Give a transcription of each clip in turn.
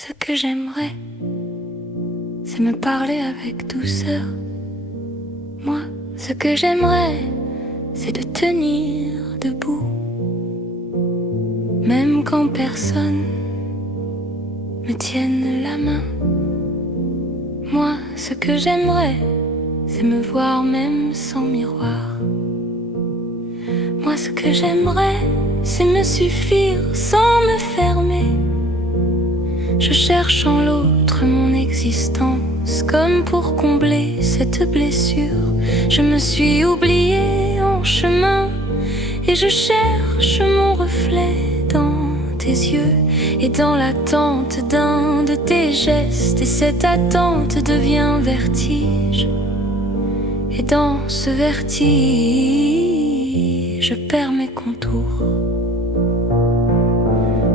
Ce que j'aimerais, c'est me parler avec douceur. Moi, ce que j'aimerais, c'est de tenir debout, même quand personne me tienne la main. Moi, ce que j'aimerais, c'est me voir même sans miroir. Moi, ce que j'aimerais, c'est me suffire sans me fermer. Je cherche en l'autre mon existence, comme pour combler cette blessure. Je me suis oubliée en chemin, et je cherche mon reflet dans tes yeux, et dans l'attente d'un de tes gestes. Et cette attente devient vertige, et dans ce vertige, je perds mes contours.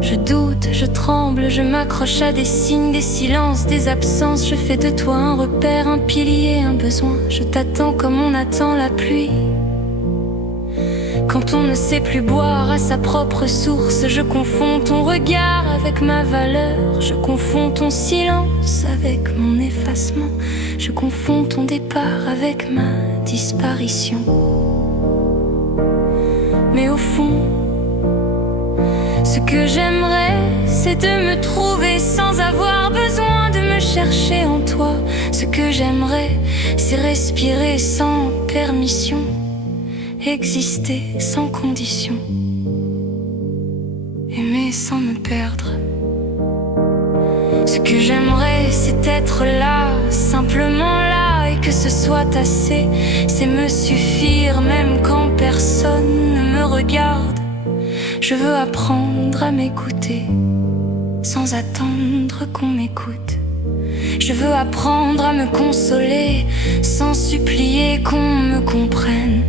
Je doute, je tremble, je m'accroche à des signes, des silences, des absences. Je fais de toi un repère, un pilier, un besoin. Je t'attends comme on attend la pluie. Quand on ne sait plus boire à sa propre source, je confonds ton regard avec ma valeur. Je confonds ton silence avec mon effacement. Je confonds ton départ avec ma disparition. Mais au fond, ce que j'aimerais, c'est de me trouver sans avoir besoin de me chercher en toi. Ce que j'aimerais, c'est respirer sans permission, exister sans condition, aimer sans me perdre. Ce que j'aimerais, c'est être là, simplement là, et que ce soit assez. C'est me suffire même quand personne ne me regarde. Je veux apprendre à m'écouter sans attendre qu'on m'écoute. Je veux apprendre à me consoler sans supplier qu'on me comprenne.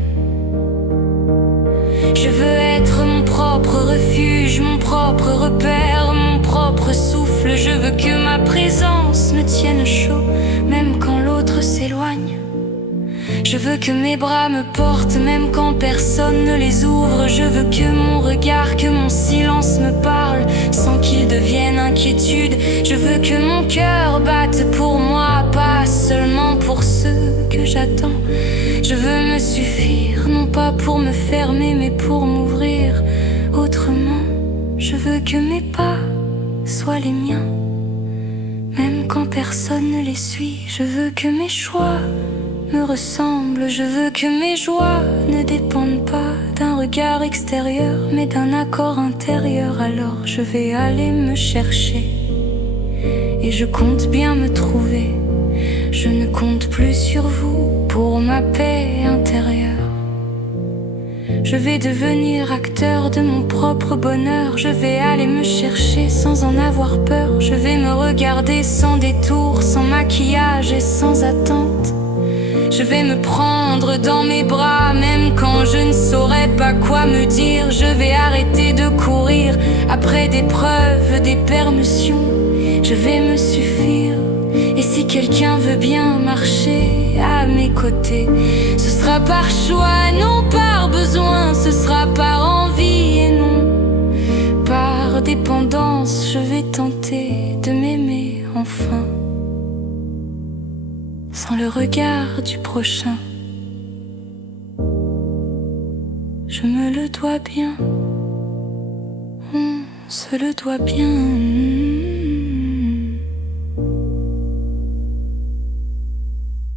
Je veux être mon propre refuge, mon propre repère, mon propre souffle. Je veux que ma présence me tienne chaud, même quand l'autre s'éloigne. Je veux que mes bras me portent, même quand personne ne les ouvre. Je veux que mon regard, que mon silence me parle, sans qu'il devienne inquiétude. Je veux que mon cœur batte pour moi, pas seulement pour ceux que j'attends. Je veux me suffire, non pas pour me fermer, mais pour m'ouvrir autrement. Je veux que mes pas soient les miens, même quand personne ne les suit. Je veux que mes choix me ressemblent. Je veux que mes joies ne dépendent pas d'un regard extérieur, mais d'un accord intérieur. Alors je vais aller me chercher, et je compte bien me trouver. Je ne compte plus sur vous pour ma paix intérieure. Je vais devenir acteur de mon propre bonheur. Je vais aller me chercher sans en avoir peur. Je vais me regarder sans détour, sans maquillage et sans attente. Je vais me prendre dans mes bras, même quand je ne saurais pas quoi me dire. Je vais arrêter de courir après des preuves, des permissions. Je vais me suffire. Et si quelqu'un veut bien marcher à mes côtés, ce sera par choix, non par besoin. Ce sera par envie et non par dépendance. Je vais tenter de m'aimer enfin, sans le regard du prochain. Je me le dois bien, on se le doit bien.